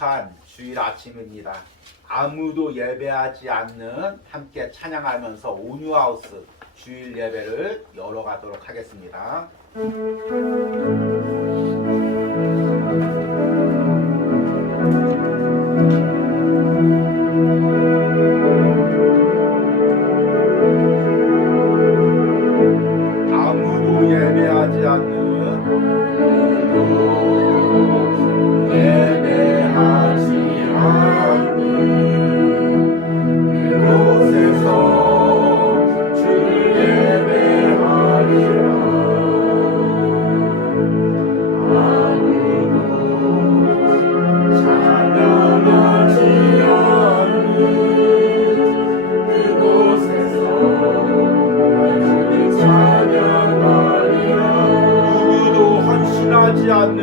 거룩한 주일 아침입니다. 아무도 예배하지 않는 함께 찬양하면서 온유하우스 주일 예배를 열어가도록 하겠습니다. 아무도 예배하지 않는 헌신하지 않는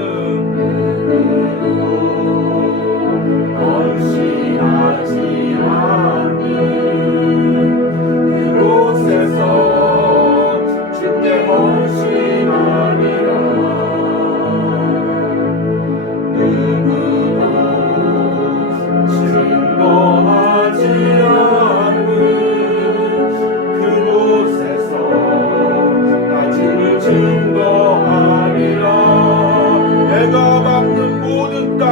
그곳에서 주께 헌신하리라. 누구도 증거하지 않는 그곳에서 나 주를 증거하리라. 내가 밟는 모든 땅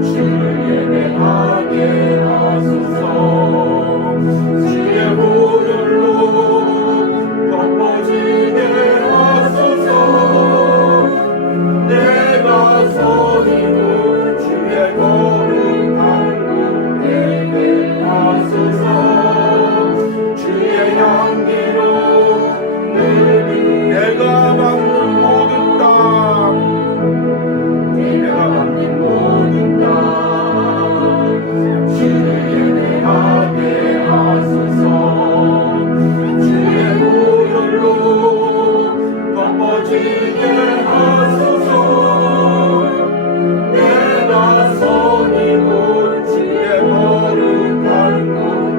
주를 예배하게 하소서. 주의 보혈로 덮어지게 하소서. 내가 서리고 주의 거룩한 곳 되게 하소서. 주의 향기로 내가 밟는 모든 땅 주를 예배하게 하소서. 주의 보혈로 덮어지게 하소서. 내가 선이고 주의 거룩한 곳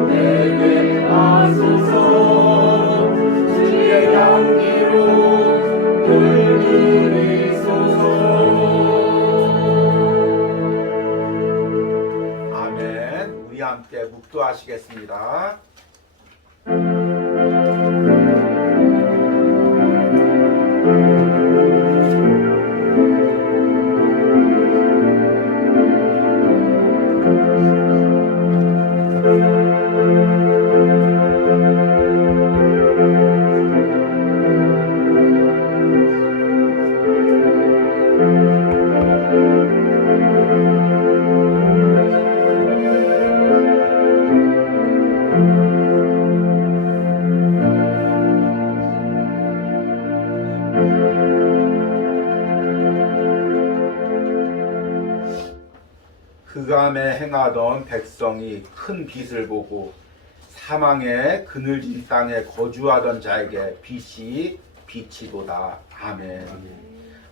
되게 하소서. 주의 향기로 늘 누리소서. 아멘. 우리 함께 묵도하시겠습니다. 흑암에 행하던 백성이 큰 빛을 보고 사망의 그늘진 땅에 거주하던 자에게 빛이 비치도다. 아멘.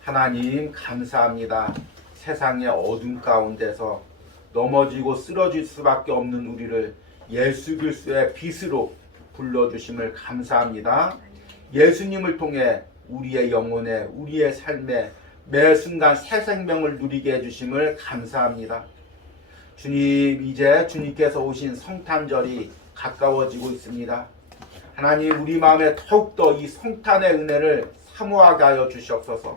하나님 감사합니다. 세상의 어둠 가운데서 넘어지고 쓰러질 수밖에 없는 우리를 예수 그리스도의 빛으로 불러주심을 감사합니다. 예수님을 통해 우리의 영혼에 우리의 삶에 매 순간 새 생명을 누리게 해주심을 감사합니다. 주님, 이제 주님께서 오신 성탄절이 가까워지고 있습니다. 하나님, 우리 마음에 더욱더 이 성탄의 은혜를 사모하게 하여 주시옵소서.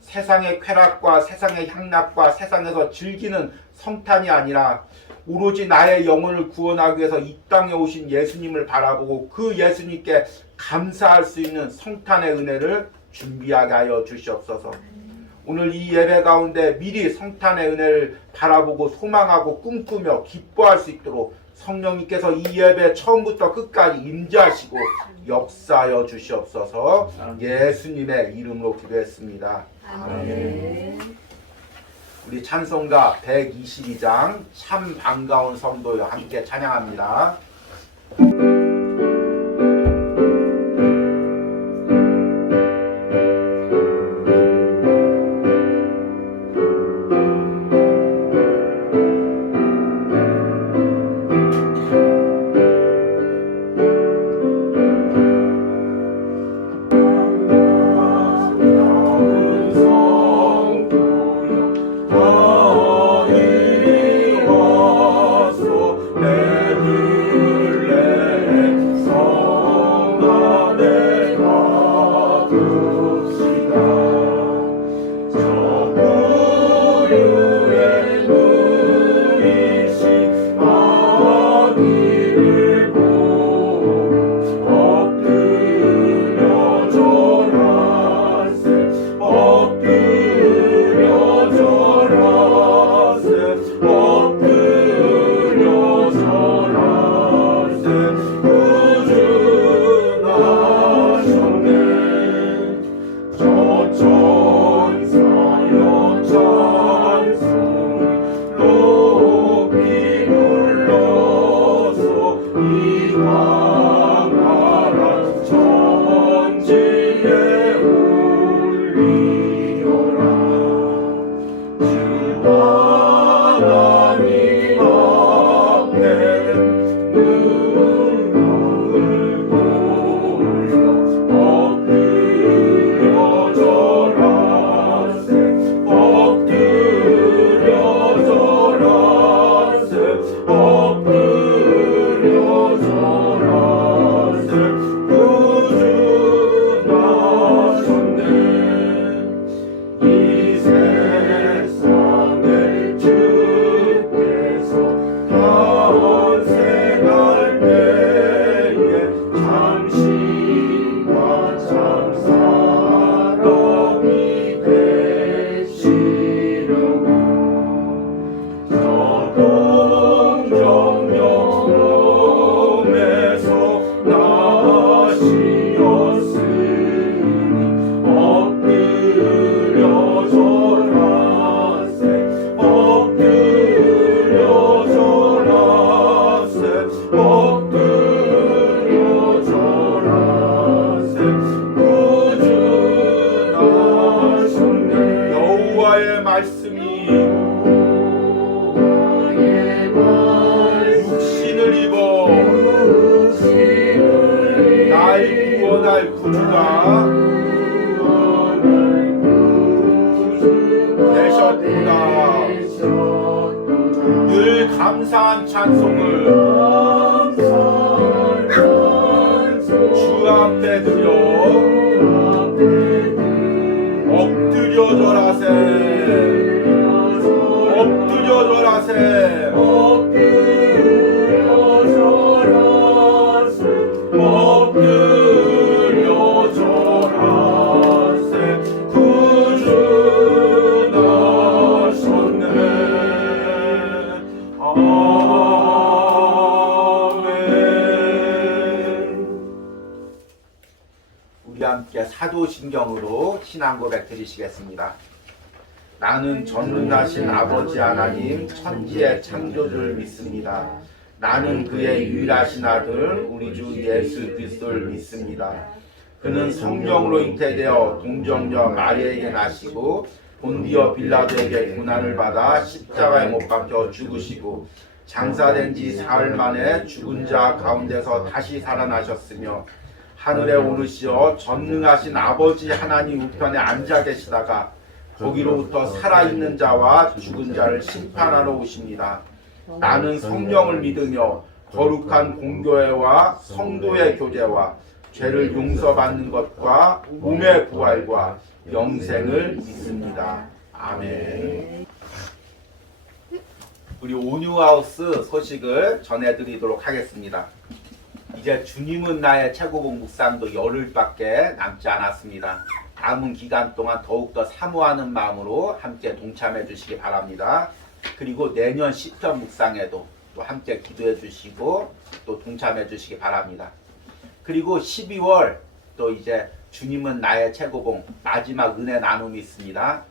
세상의 쾌락과 세상의 향락과 세상에서 즐기는 성탄이 아니라 오로지 나의 영혼을 구원하기 위해서 이 땅에 오신 예수님을 바라보고 그 예수님께 감사할 수 있는 성탄의 은혜를 준비하게 하여 주시옵소서. 오늘 이 예배 가운데 미리 성탄의 은혜를 바라보고 소망하고 꿈꾸며 기뻐할 수 있도록 성령님께서 이 예배 처음부터 끝까지 임재하시고 역사하여 주시옵소서. 예수님의 이름으로 기도했습니다. 아멘. 우리 찬송가 122장 참 반가운 성도여 함께 찬양합니다. 구원할 구주가 되셨구나. 늘 감사한 찬송을 주 앞에 드려 엎드려 절하세. 엎드려 절하세. 엎드려 절하세. 구주 나셨네. 아멘. 우리 함께 사도신경으로 신앙 고백 드리시겠습니다. 나는 전능하신 아버지 하나님 천지의 창조주를 믿습니다. 나는 그의 유일하신 아들 우리 주 예수 그리스도를 믿습니다. 그는 성령으로 잉태되어 동정녀 마리아에게 나시고 본디어 빌라도에게 고난을 받아 십자가에 못 박혀 죽으시고 장사된 지 사흘 만에 죽은 자 가운데서 다시 살아나셨으며 하늘에 오르시어 전능하신 아버지 하나님 우편에 앉아 계시다가 거기로부터 살아있는 자와 죽은 자를 심판하러 오십니다. 나는 성령을 믿으며 거룩한 공교회와 성도의 교제와 죄를 용서받는 것과 몸의 부활과 영생을 믿습니다. 아멘. 우리 온유하우스 소식을 전해드리도록 하겠습니다. 이제 주님은 나의 최고봉 묵상도 열흘밖에 남지 않았습니다. 남은 기간 동안 더욱더 사모하는 마음으로 함께 동참해 주시기 바랍니다. 그리고 내년 시편 묵상에도 또 함께 기도해 주시고 또 동참해 주시기 바랍니다. 그리고 12월 또 이제 주님은 나의 최고봉 마지막 은혜 나눔이 있습니다.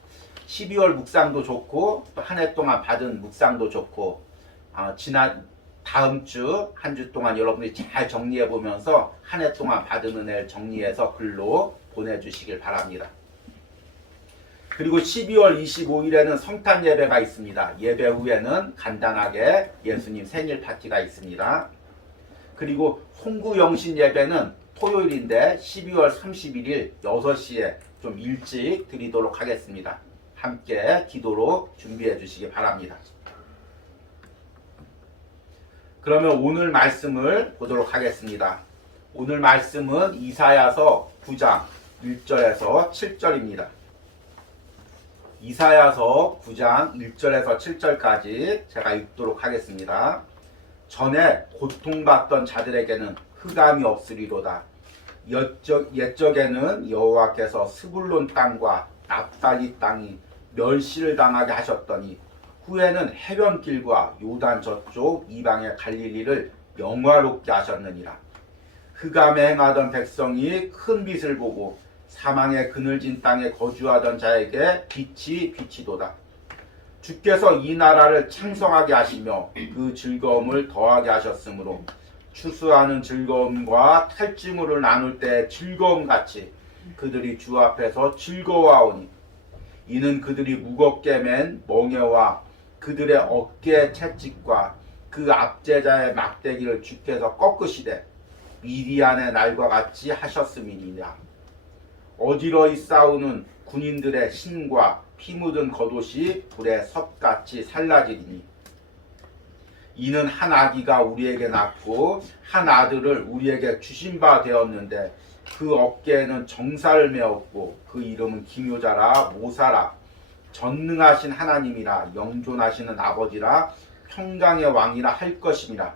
12월 묵상도 좋고 또 한 해 동안 받은 묵상도 좋고 다음 주 한 주 동안 여러분들이 잘 정리해 보면서 한 해 동안 받은 은혜를 정리해서 글로 보내주시길 바랍니다. 그리고 12월 25일에는 성탄 예배가 있습니다. 예배 후에는 간단하게 예수님 생일 파티가 있습니다. 그리고 송구영신 예배는 토요일인데 12월 31일 6시에 좀 일찍 드리도록 하겠습니다. 함께 기도로 준비해 주시기 바랍니다. 그러면 오늘 말씀을 보도록 하겠습니다. 오늘 말씀은 이사야서 9장 1절에서 7절입니다. 이사야서 9장 1절에서 7절까지 제가 읽도록 하겠습니다. 전에 고통받던 자들에게는 흑암이 없으리로다. 옛적에는 여호와께서 스불론 땅과 납달리 땅이 멸시를 당하게 하셨더니 후에는 해변길과 요단 저쪽 이방의 갈릴리를 영화롭게 하셨느니라. 흑암에 행하던 백성이 큰 빛을 보고 사망의 그늘진 땅에 거주하던 자에게 빛이 비치도다. 주께서 이 나라를 창성하게 하시며 그 즐거움을 더하게 하셨으므로 추수하는 즐거움과 탈취물을 나눌 때 즐거움같이 그들이 주 앞에서 즐거워하오니 이는 그들이 무겁게 맨 멍에와 그들의 어깨의 채찍과 그 압제자의 막대기를 주께서 꺾으시되 미디안의 날과 같이 하셨음이니라. 어지러이 싸우는 군인들의 신과 피 묻은 겉옷이 불에 섭같이 살라지리니 이는 한 아기가 우리에게 낳고 한 아들을 우리에게 주신 바 되었는데 그 어깨에는 정사를 메었고 그 이름은 기묘자라 모사라 전능하신 하나님이라 영존하시는 아버지라 평강의 왕이라 할 것임이라.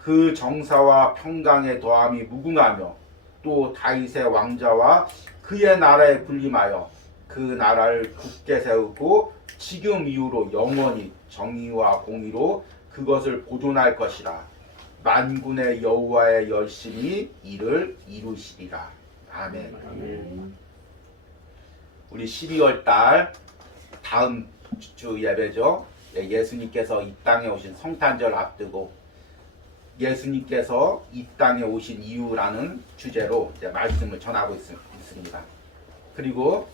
그 정사와 평강의 더함이 무궁하며 또 다윗의 왕자와 그의 나라에 군림하여 그 나라를 굳게 세우고 지금 이후로 영원히 정의와 공의로 그것을 보존할 것이라. 만군의 여호와의 열심히 이를 이루시리라. 아멘. 아멘. 우리 12월 달 다음 주 예배죠. 예수님께서 이 땅에 오신 성탄절 앞두고 예수님께서 이 땅에 오신 이유라는 주제로 이제 말씀을 전하고 있습니다. 그리고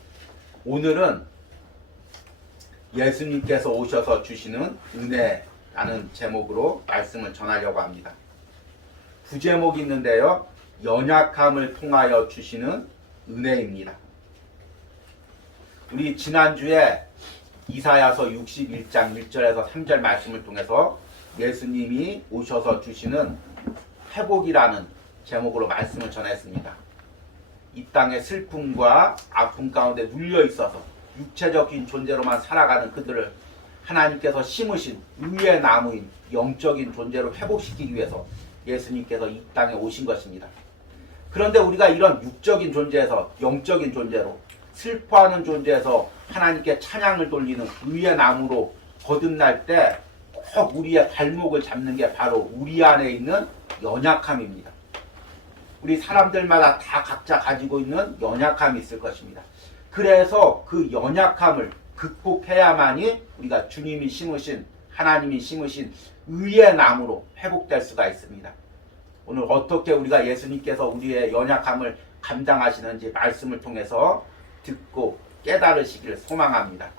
오늘은 예수님께서 오셔서 주시는 은혜라는 제목으로 말씀을 전하려고 합니다. 부제목이 있는데요. 연약함을 통하여 주시는 은혜입니다. 우리 지난주에 이사야서 61장 1절에서 3절 말씀을 통해서 예수님이 오셔서 주시는 회복이라는 제목으로 말씀을 전했습니다. 이 땅의 슬픔과 아픔 가운데 눌려 있어서 육체적인 존재로만 살아가는 그들을 하나님께서 심으신 의의 나무인 영적인 존재로 회복시키기 위해서 예수님께서 이 땅에 오신 것입니다. 그런데 우리가 이런 육적인 존재에서 영적인 존재로 슬퍼하는 존재에서 하나님께 찬양을 돌리는 의의 나무로 거듭날 때 꼭 우리의 발목을 잡는 게 바로 우리 안에 있는 연약함입니다. 우리 사람들마다 다 각자 가지고 있는 연약함이 있을 것입니다. 그래서 그 연약함을 극복해야만이 우리가 주님이 심으신 하나님이 심으신 의의 나무로 회복될 수가 있습니다. 오늘 어떻게 우리가 예수님께서 우리의 연약함을 감당하시는지 말씀을 통해서 듣고 깨달으시길 소망합니다.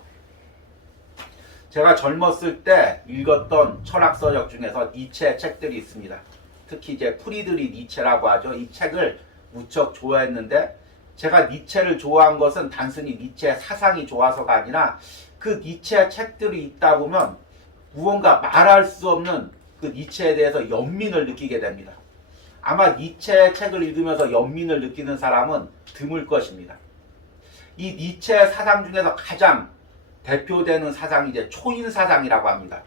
제가 젊었을 때 읽었던 철학서적 중에서 니체의 책들이 있습니다. 특히 이제 프리드리 니체라고 하죠. 이 책을 무척 좋아했는데 제가 니체를 좋아한 것은 단순히 니체의 사상이 좋아서가 아니라 그 니체의 책들이 있다 보면 무언가 말할 수 없는 그 니체에 대해서 연민을 느끼게 됩니다. 아마 니체의 책을 읽으면서 연민을 느끼는 사람은 드물 것입니다. 이 니체의 사상 중에서 가장 대표되는 사상이 이제 초인 사상이라고 합니다.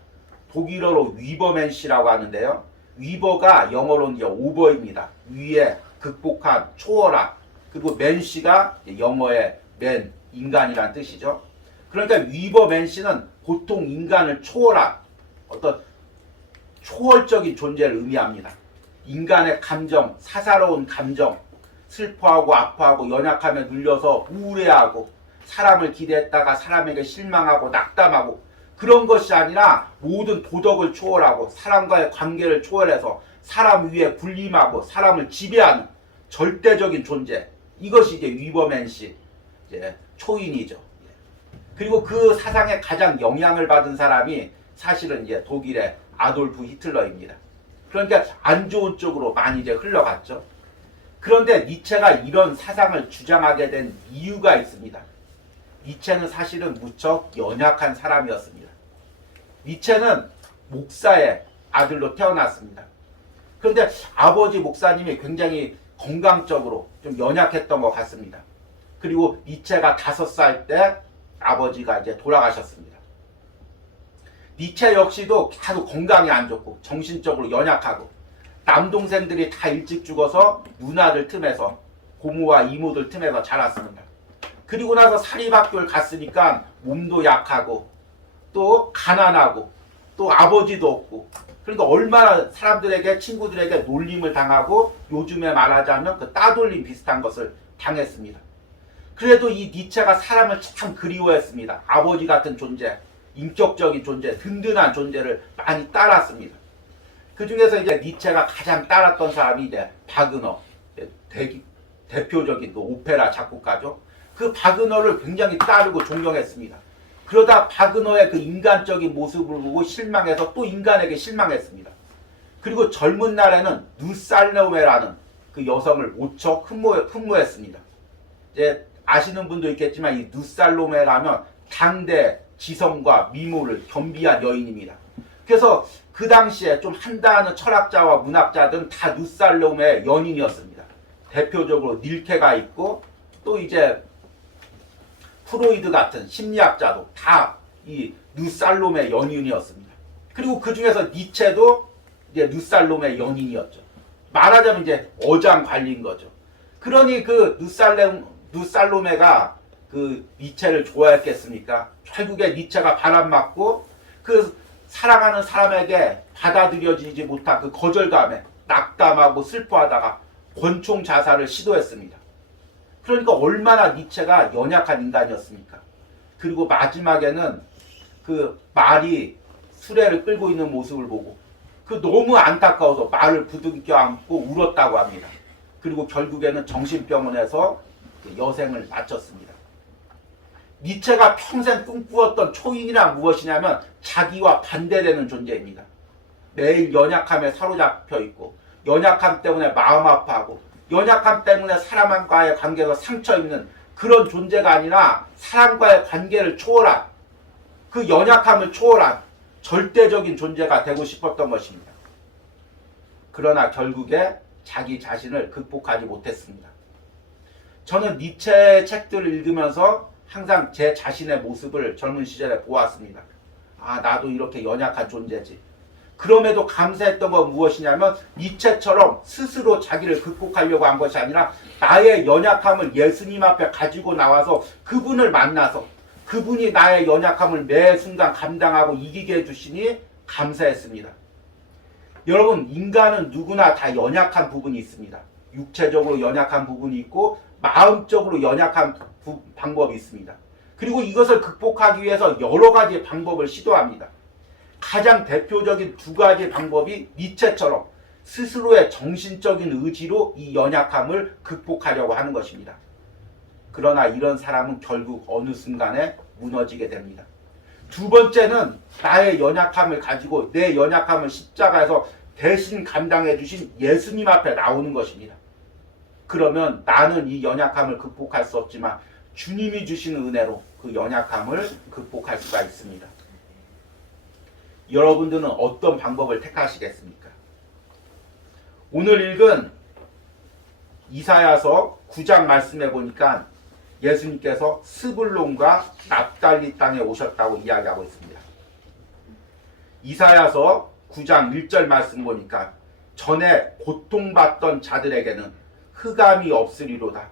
독일어로 위버맨시라고 하는데요. 위버가 영어로는 이제 오버입니다. 위에 극복한, 초월한. 그리고 맨시가 영어의 맨, 인간이란 뜻이죠. 그러니까 위버맨시는 보통 인간을 초월한 어떤 초월적인 존재를 의미합니다. 인간의 감정, 사사로운 감정, 슬퍼하고 아파하고 연약함에 눌려서 우울해하고 사람을 기대했다가 사람에게 실망하고 낙담하고 그런 것이 아니라 모든 도덕을 초월하고 사람과의 관계를 초월해서 사람 위에 군림하고 사람을 지배하는 절대적인 존재. 이것이 이제 위버맨시, 이제 초인이죠. 그리고 그 사상에 가장 영향을 받은 사람이 사실은 이제 독일의 아돌프 히틀러입니다. 그러니까 안 좋은 쪽으로 많이 이제 흘러갔죠. 그런데 니체가 이런 사상을 주장하게 된 이유가 있습니다. 니체는 사실은 무척 연약한 사람이었습니다. 니체는 목사의 아들로 태어났습니다. 그런데 아버지 목사님이 굉장히 건강적으로 좀 연약했던 것 같습니다. 그리고 니체가 5살 때 아버지가 이제 돌아가셨습니다. 니체 역시도 계속 건강이 안 좋고 정신적으로 연약하고 남동생들이 다 일찍 죽어서 누나들 틈에서 고모와 이모들 틈에서 자랐습니다. 그리고 나서 사립학교를 갔으니까 몸도 약하고 또 가난하고 또 아버지도 없고 그러니까 얼마나 사람들에게 친구들에게 놀림을 당하고 요즘에 말하자면 그 따돌림 비슷한 것을 당했습니다. 그래도 이 니체가 사람을 참 그리워했습니다. 아버지 같은 존재, 인격적인 존재, 든든한 존재를 많이 따랐습니다. 그 중에서 이제 니체가 가장 따랐던 사람이 이제 바그너, 대표적인 그 오페라 작곡가죠. 그 바그너를 굉장히 따르고 존경했습니다. 그러다 바그너의 그 인간적인 모습을 보고 실망해서 또 인간에게 실망했습니다. 그리고 젊은 날에는 누살로메라는 그 여성을 무척 흠모했습니다. 이제 아시는 분도 있겠지만 이 누살로메라면 당대 지성과 미모를 겸비한 여인입니다. 그래서 그 당시에 좀 한다는 철학자와 문학자들은 다 누살로메의 연인이었습니다. 대표적으로 닐케가 있고 또 이제 프로이드 같은 심리학자도 다 이 누살로메 연인이었습니다. 그리고 그 중에서 니체도 이제 누살로메 연인이었죠. 말하자면 이제 어장관리인 거죠. 그러니 그 누살로메가 그 니체를 좋아했겠습니까? 결국에 니체가 바람맞고 그 사랑하는 사람에게 받아들여지지 못한 그 거절감에 낙담하고 슬퍼하다가 권총 자살을 시도했습니다. 그러니까 얼마나 니체가 연약한 인간이었습니까? 그리고 마지막에는 그 말이 수레를 끌고 있는 모습을 보고 그 너무 안타까워서 말을 부둥켜 안고 울었다고 합니다. 그리고 결국에는 정신병원에서 여생을 마쳤습니다. 니체가 평생 꿈꾸었던 초인이란 무엇이냐면 자기와 반대되는 존재입니다. 매일 연약함에 사로잡혀 있고 연약함 때문에 마음 아파하고 연약함 때문에 사람과의 관계가 상처 입는 그런 존재가 아니라 사람과의 관계를 초월한 그 연약함을 초월한 절대적인 존재가 되고 싶었던 것입니다. 그러나 결국에 자기 자신을 극복하지 못했습니다. 저는 니체의 책들을 읽으면서 항상 제 자신의 모습을 젊은 시절에 보았습니다. 아, 나도 이렇게 연약한 존재지. 그럼에도 감사했던 건 무엇이냐면 니체처럼 스스로 자기를 극복하려고 한 것이 아니라 나의 연약함을 예수님 앞에 가지고 나와서 그분을 만나서 그분이 나의 연약함을 매 순간 감당하고 이기게 해주시니 감사했습니다. 여러분, 인간은 누구나 다 연약한 부분이 있습니다. 육체적으로 연약한 부분이 있고 마음적으로 연약한 방법이 있습니다. 그리고 이것을 극복하기 위해서 여러 가지 방법을 시도합니다. 가장 대표적인 두 가지 방법이 니체처럼 스스로의 정신적인 의지로 이 연약함을 극복하려고 하는 것입니다. 그러나 이런 사람은 결국 어느 순간에 무너지게 됩니다. 두 번째는 나의 연약함을 가지고 내 연약함을 십자가에서 대신 감당해 주신 예수님 앞에 나오는 것입니다. 그러면 나는 이 연약함을 극복할 수 없지만 주님이 주시는 은혜로 그 연약함을 극복할 수가 있습니다. 여러분들은 어떤 방법을 택하시겠습니까? 오늘 읽은 이사야서 9장 말씀해 보니까 예수님께서 스불론과 납달리 땅에 오셨다고 이야기하고 있습니다. 이사야서 9장 1절 말씀 보니까 전에 고통받던 자들에게는 흑암이 없으리로다.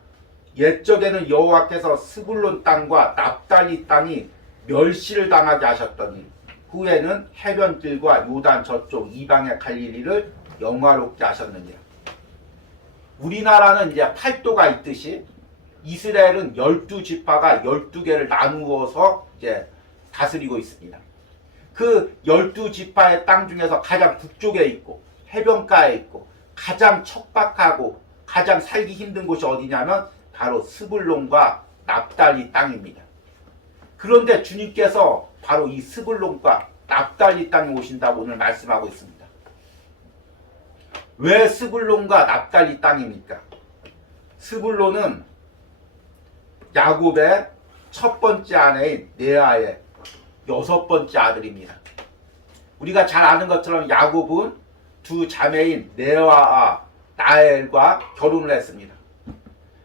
옛적에는 여호와께서 스불론 땅과 납달리 땅이 멸시를 당하게 하셨더니 후에는 해변길과 요단 저쪽 이방의 갈릴리를 영화롭게 하셨느니라. 우리나라는 이제 팔도가 있듯이 이스라엘은 12지파가 12개를 나누어서 이제 다스리고 있습니다. 그 12지파의 땅 중에서 가장 북쪽에 있고 해변가에 있고 가장 척박하고 가장 살기 힘든 곳이 어디냐면 바로 스불론과 납달리 땅입니다. 그런데 주님께서 바로 이 스불론과 납달리 땅에 오신다고 오늘 말씀하고 있습니다. 왜 스불론과 납달리 땅입니까? 스불론은 야곱의 첫 번째 아내인 레아의 6번째 아들입니다. 우리가 잘 아는 것처럼 야곱은 두 자매인 레아와 라헬과 결혼을 했습니다.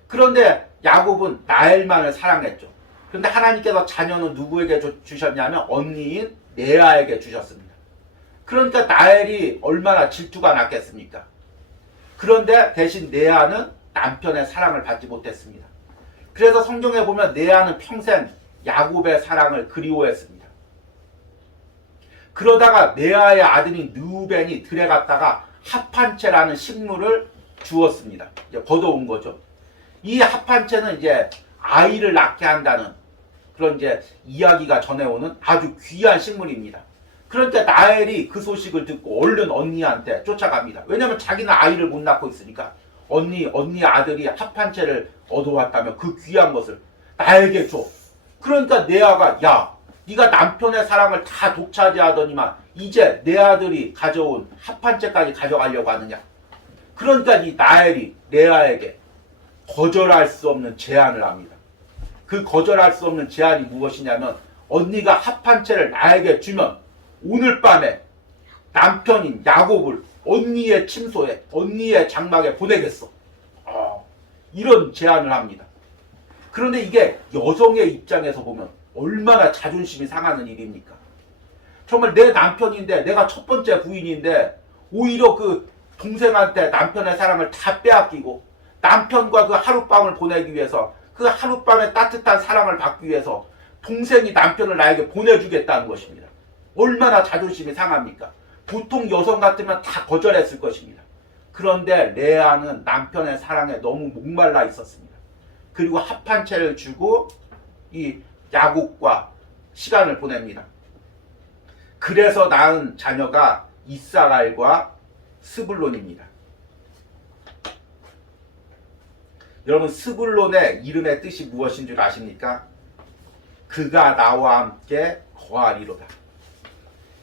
그런데 야곱은 라헬만을 사랑했죠. 그런데 하나님께서 자녀는 누구에게 주셨냐면 언니인 레아에게 주셨습니다. 그러니까 라헬이 얼마나 질투가 났겠습니까? 그런데 대신 레아는 남편의 사랑을 받지 못했습니다. 그래서 성경에 보면 레아는 평생 야곱의 사랑을 그리워했습니다. 그러다가 레아의 아들인 르우벤이 들에 갔다가 합한채라는 식물을 주었습니다. 이제 걷어온 거죠. 이 합한채는 이제 아이를 낳게 한다는 그런 이제 이야기가 전해오는 아주 귀한 식물입니다. 그러니까 라헬이 그 소식을 듣고 얼른 언니한테 쫓아갑니다. 왜냐하면 자기는 아이를 못 낳고 있으니까 언니 아들이 합한채를 얻어왔다면 그 귀한 것을 나에게 줘. 그러니까 레아가 야, 네가 남편의 사랑을 다 독차지하더니만 이제 내 아들이 가져온 합한채까지 가져가려고 하느냐. 그러니까 이 라헬이 레아에게 거절할 수 없는 제안을 합니다. 그 거절할 수 없는 제안이 무엇이냐면 언니가 합한채를 나에게 주면 오늘 밤에 남편인 야곱을 언니의 침소에 언니의 장막에 보내겠어. 이런 제안을 합니다. 그런데 이게 여성의 입장에서 보면 얼마나 자존심이 상하는 일입니까? 정말 내 남편인데 내가 첫 번째 부인인데 오히려 그 동생한테 남편의 사랑을 다 빼앗기고 남편과 그 하룻밤을 보내기 위해서 그 하룻밤의 따뜻한 사랑을 받기 위해서 동생이 남편을 나에게 보내주겠다는 것입니다. 얼마나 자존심이 상합니까? 보통 여성 같으면 다 거절했을 것입니다. 그런데 레아는 남편의 사랑에 너무 목말라 있었습니다. 그리고 합판채를 주고 이 야곱과 시간을 보냅니다. 그래서 낳은 자녀가 이스라엘과 스불론입니다. 여러분, 스불론의 이름의 뜻이 무엇인 줄 아십니까? 그가 나와 함께 거하리로다.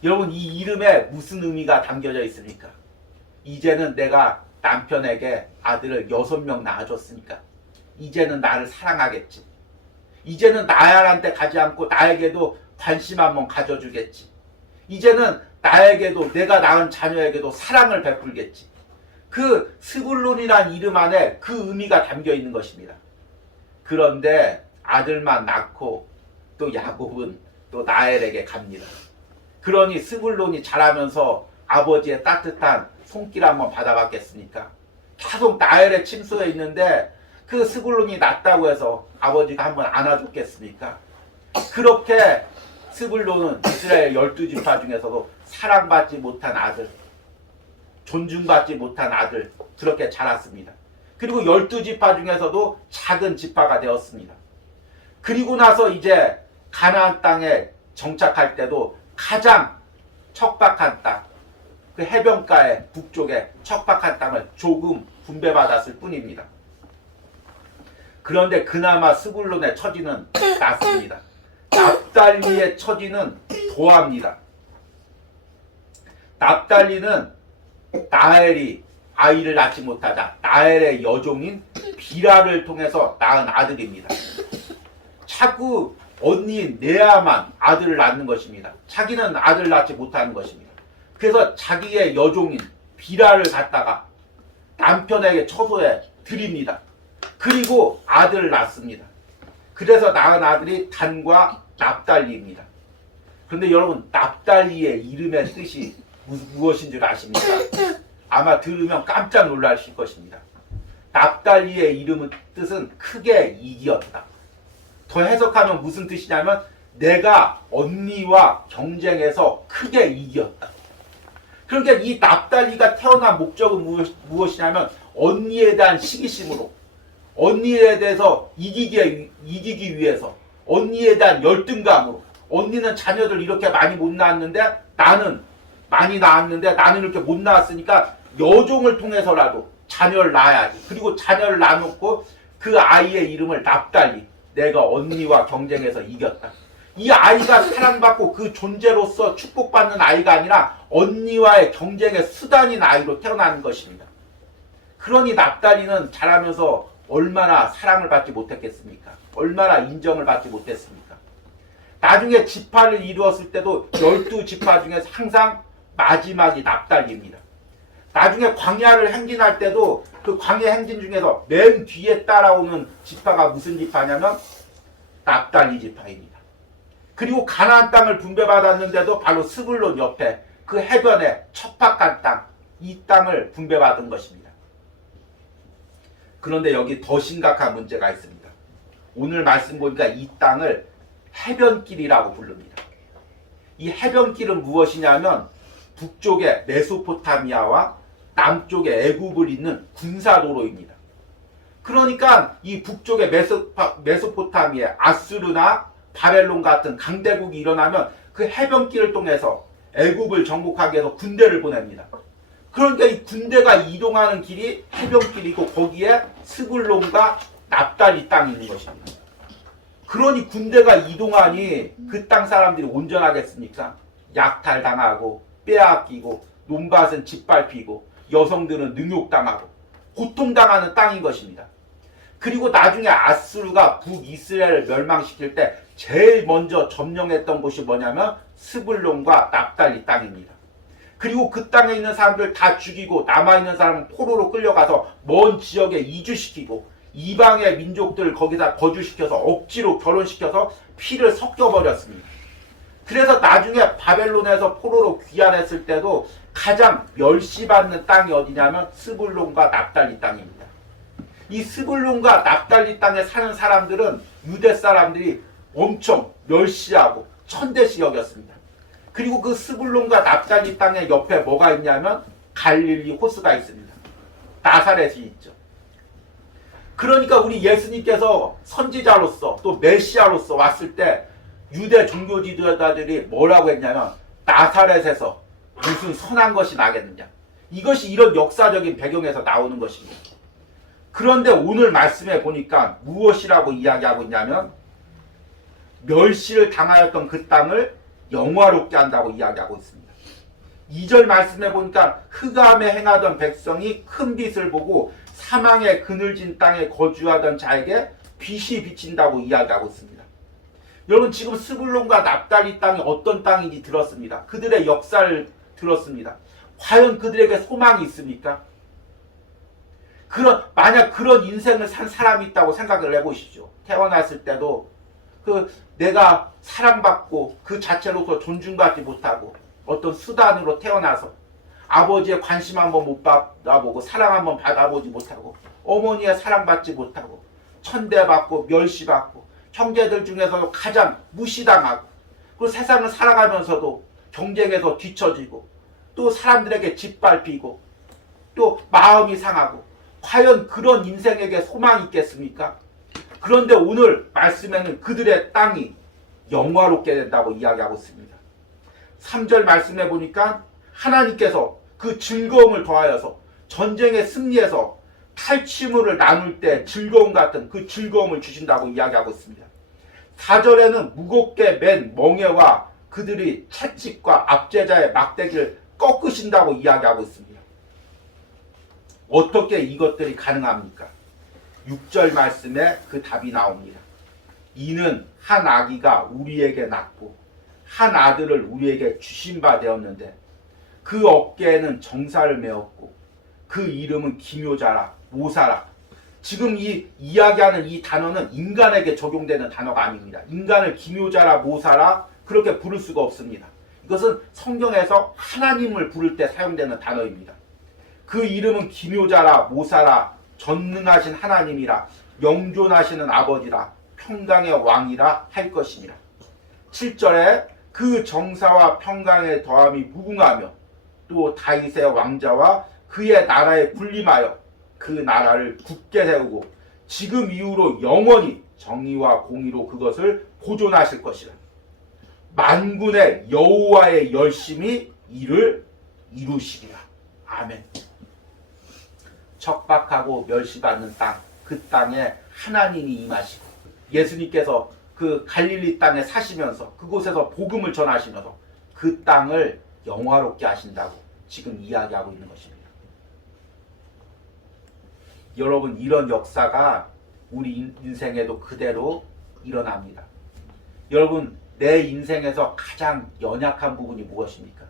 여러분, 이 이름에 무슨 의미가 담겨져 있습니까? 이제는 내가 남편에게 아들을 6명 낳아줬으니까 이제는 나를 사랑하겠지. 이제는 나한테 가지 않고 나에게도 관심 한번 가져주겠지. 이제는 나에게도, 내가 낳은 자녀에게도 사랑을 베풀겠지. 그 스불론이란 이름 안에 그 의미가 담겨 있는 것입니다. 그런데 아들만 낳고 또 야곱은 또 라헬에게 갑니다. 그러니 스불론이 자라면서 아버지의 따뜻한 손길 한번 받아봤겠습니까? 계속 라헬에 침소해 있는데 그 스불론이 낳았다고 해서 아버지가 한번 안아줬겠습니까? 그렇게 스불론은 이스라엘 12지파 중에서도 사랑받지 못한 아들, 존중받지 못한 아들, 그렇게 자랐습니다. 그리고 12지파 중에서도 작은 지파가 되었습니다. 그리고 나서 이제 가나안 땅에 정착할 때도 가장 척박한 땅, 그 해변가의 북쪽에 척박한 땅을 조금 분배받았을 뿐입니다. 그런데 그나마 스불론의 처지는 낫습니다. 납달리의 처지는 더합니다. 납달리는 라헬이 아이를 낳지 못하자 라헬의 여종인 비라를 통해서 낳은 아들입니다. 자꾸 언니인 레아만 아들을 낳는 것입니다. 자기는 아들을 낳지 못하는 것입니다. 그래서 자기의 여종인 비라를 갖다가 남편에게 처소해 드립니다. 그리고 아들을 낳습니다. 그래서 낳은 아들이 단과 납달리입니다. 그런데 여러분, 납달리의 이름의 뜻이 무엇인 줄 아십니까? 아마 들으면 깜짝 놀라실 것입니다. 납달리의 이름의 뜻은 크게 이기었다. 더 해석하면 무슨 뜻이냐면 내가 언니와 경쟁해서 크게 이겼다. 그러니까 이 납달리가 태어난 목적은 무엇이냐면 언니에 대한 시기심으로, 언니에 대해서 이기기 위해서, 언니에 대한 열등감으로, 언니는 자녀들 이렇게 많이 못 낳았는데 나는 많이 낳았는데 나는 이렇게 못 낳았으니까 여종을 통해서라도 자녀를 낳아야지. 그리고 자녀를 낳아놓고 그 아이의 이름을 납달리, 내가 언니와 경쟁해서 이겼다. 이 아이가 사랑받고 그 존재로서 축복받는 아이가 아니라 언니와의 경쟁의 수단인 아이로 태어나는 것입니다. 그러니 납달리는 자라면서 얼마나 사랑을 받지 못했겠습니까? 얼마나 인정을 받지 못했습니까? 나중에 지파를 이루었을 때도 12지파 중에서 항상 마지막이 납달리입니다. 나중에 광야를 행진할 때도 그 광야 행진 중에서 맨 뒤에 따라오는 지파가 무슨 지파냐면 납달리 지파입니다. 그리고 가나안 땅을 분배받았는데도 바로 스불론 옆에 그 해변에 척박한 땅, 이 땅을 분배받은 것입니다. 그런데 여기 더 심각한 문제가 있습니다. 오늘 말씀 보니까 이 땅을 해변길이라고 부릅니다. 이 해변길은 무엇이냐면 북쪽에 메소포타미아와 남쪽에 애굽을 잇는 군사도로입니다. 그러니까 이 북쪽에 메소포타미아, 아수르나 바벨론 같은 강대국이 일어나면 그 해변길을 통해서 애굽을 정복하기 위해서 군대를 보냅니다. 그러니까 이 군대가 이동하는 길이 해변길이고 거기에 스불론과 납달리 땅이 있는 것입니다. 그러니 군대가 이동하니 그 땅 사람들이 온전하겠습니까? 약탈당하고 빼앗기고 논밭은 짓밟히고 여성들은 능욕당하고 고통당하는 땅인 것입니다. 그리고 나중에 아수르가 북이스라엘을 멸망시킬 때 제일 먼저 점령했던 곳이 뭐냐면 스불론과 납달리 땅입니다. 그리고 그 땅에 있는 사람들 다 죽이고 남아있는 사람은 포로로 끌려가서 먼 지역에 이주시키고 이방의 민족들을 거기다 거주시켜서 억지로 결혼시켜서 피를 섞여버렸습니다. 그래서 나중에 바벨론에서 포로로 귀환했을 때도 가장 멸시받는 땅이 어디냐면 스불론과 납달리 땅입니다. 이 스불론과 납달리 땅에 사는 사람들은 유대 사람들이 엄청 멸시하고 천대시 여겼습니다. 그리고 그 스불론과 납달리 땅의 옆에 뭐가 있냐면 갈릴리 호수가 있습니다. 나사렛이 있죠. 그러니까 우리 예수님께서 선지자로서 또 메시아로서 왔을 때 유대 종교 지도자들이 뭐라고 했냐면 나사렛에서 무슨 선한 것이 나겠느냐. 이것이 이런 역사적인 배경에서 나오는 것입니다. 그런데 오늘 말씀에 보니까 무엇이라고 이야기하고 있냐면 멸시를 당하였던 그 땅을 영화롭게 한다고 이야기하고 있습니다. 2절 말씀에 보니까 흑암에 행하던 백성이 큰 빛을 보고 사망의 그늘진 땅에 거주하던 자에게 빛이 비친다고 이야기하고 있습니다. 여러분 지금 스불론과 납달리 땅이 어떤 땅인지 들었습니다. 그들의 역사를 들었습니다. 과연 그들에게 소망이 있습니까? 만약 그런 인생을 산 사람이 있다고 생각을 해보십시오. 태어났을 때도 내가 사랑받고 그 자체로서 존중받지 못하고 어떤 수단으로 태어나서 아버지의 관심 한번 못 받아보고 사랑 한번 받아보지 못하고 어머니의 사랑받지 못하고 천대받고 멸시받고 형제들 중에서 가장 무시당하고 그리고 세상을 살아가면서도 경쟁에서 뒤처지고 또 사람들에게 짓밟히고 또 마음이 상하고 과연 그런 인생에게 소망이 있겠습니까? 그런데 오늘 말씀에는 그들의 땅이 영화롭게 된다고 이야기하고 있습니다. 3절 말씀해 보니까 하나님께서 그 즐거움을 더하여서 전쟁의 승리에서 탈취물을 나눌 때 즐거움 같은 그 즐거움을 주신다고 이야기하고 있습니다. 4절에는 무겁게 맨 멍에와 그들이 채찍과 압제자의 막대기를 꺾으신다고 이야기하고 있습니다. 어떻게 이것들이 가능합니까? 6절 말씀에 그 답이 나옵니다. 이는 한 아기가 우리에게 낳고 한 아들을 우리에게 주신 바 되었는데 그 어깨에는 정사를 메었고 그 이름은 기묘자라 모사라. 지금 이 이야기하는 이 단어는 인간에게 적용되는 단어가 아닙니다. 인간을 기묘자라 모사라 그렇게 부를 수가 없습니다. 이것은 성경에서 하나님을 부를 때 사용되는 단어입니다. 그 이름은 기묘자라 모사라 전능하신 하나님이라 영존하시는 아버지라 평강의 왕이라 할 것이니라. 7절에 그 정사와 평강의 더함이 무궁하며 또 다윗의 왕자와 그의 나라에 군림하여 그 나라를 굳게 세우고 지금 이후로 영원히 정의와 공의로 그것을 보존하실 것이라. 만군의 여호와의 열심히 이를 이루시리라. 아멘. 척박하고 멸시받는 땅, 그 땅에 하나님이 임하시고 예수님께서 그 갈릴리 땅에 사시면서 그곳에서 복음을 전하시면서 그 땅을 영화롭게 하신다고 지금 이야기하고 있는 것입니다. 여러분 이런 역사가 우리 인생에도 그대로 일어납니다. 여러분 내 인생에서 가장 연약한 부분이 무엇입니까?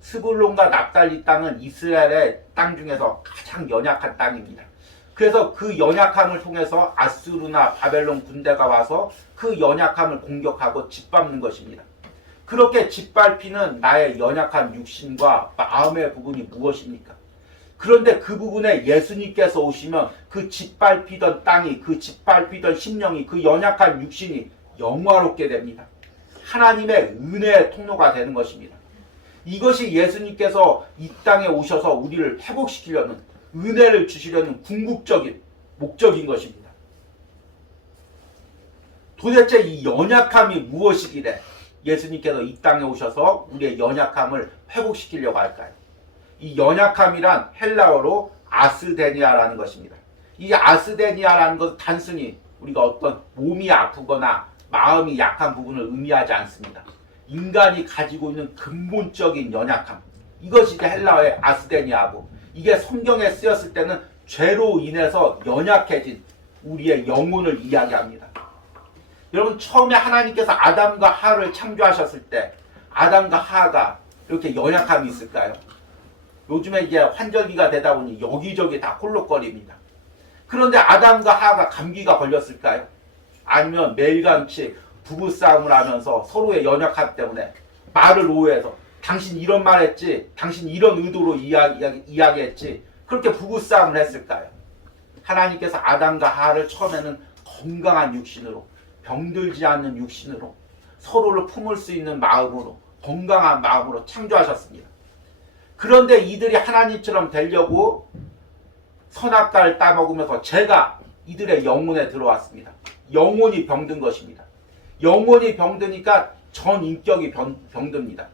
스불론과 납달리 땅은 이스라엘의 땅 중에서 가장 연약한 땅입니다. 그래서 그 연약함을 통해서 아수르나 바벨론 군대가 와서 그 연약함을 공격하고 짓밟는 것입니다. 그렇게 짓밟히는 나의 연약한 육신과 마음의 부분이 무엇입니까? 그런데 그 부분에 예수님께서 오시면 그 짓밟히던 땅이, 그 짓밟히던 심령이, 그 연약한 육신이 영화롭게 됩니다. 하나님의 은혜의 통로가 되는 것입니다. 이것이 예수님께서 이 땅에 오셔서 우리를 회복시키려는, 은혜를 주시려는 궁극적인 목적인 것입니다. 도대체 이 연약함이 무엇이길래 예수님께서 이 땅에 오셔서 우리의 연약함을 회복시키려고 할까요? 이 연약함이란 헬라어로 아스데니아라는 것입니다. 이 아스데니아라는 것은 단순히 우리가 어떤 몸이 아프거나 마음이 약한 부분을 의미하지 않습니다. 인간이 가지고 있는 근본적인 연약함, 이것이 이제 헬라어의 아스데니아고, 이게 성경에 쓰였을 때는 죄로 인해서 연약해진 우리의 영혼을 이야기합니다. 여러분 처음에 하나님께서 아담과 하와를 창조하셨을 때 아담과 하와가 이렇게 연약함이 있을까요? 요즘에 이제 환절기가 되다 보니 여기저기 다 콜록거립니다. 그런데 아담과 하와가 감기가 걸렸을까요? 아니면 매일같이 부부싸움을 하면서 서로의 연약함 때문에 말을 오해해서 당신 이런 말 했지, 당신 이런 의도로 이야기했지, 그렇게 부부싸움을 했을까요? 하나님께서 아담과 하와를 처음에는 건강한 육신으로, 병들지 않는 육신으로, 서로를 품을 수 있는 마음으로, 건강한 마음으로 창조하셨습니다. 그런데 이들이 하나님처럼 되려고 선악과를 따먹으면서 죄가 이들의 영혼에 들어왔습니다. 영혼이 병든 것입니다. 영혼이 병드니까 전 인격이 병듭니다.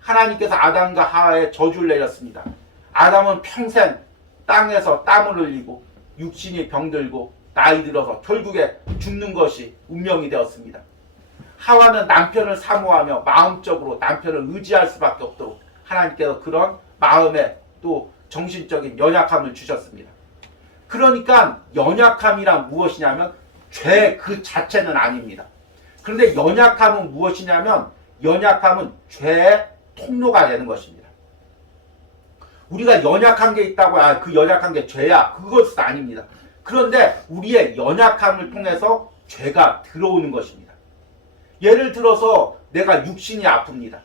하나님께서 아담과 하와에 저주를 내렸습니다. 아담은 평생 땅에서 땀을 흘리고 육신이 병들고 나이 들어서 결국에 죽는 것이 운명이 되었습니다. 하와는 남편을 사모하며 마음적으로 남편을 의지할 수밖에 없도록 하나님께서 그런 마음에 또 정신적인 연약함을 주셨습니다. 그러니까 연약함이란 무엇이냐면 죄 그 자체는 아닙니다. 그런데 연약함은 무엇이냐면 연약함은 죄의 통로가 되는 것입니다. 우리가 연약한 게 있다고 그 연약한 게 죄야 그것은 아닙니다. 그런데 우리의 연약함을 통해서 죄가 들어오는 것입니다. 예를 들어서 내가 육신이 아픕니다.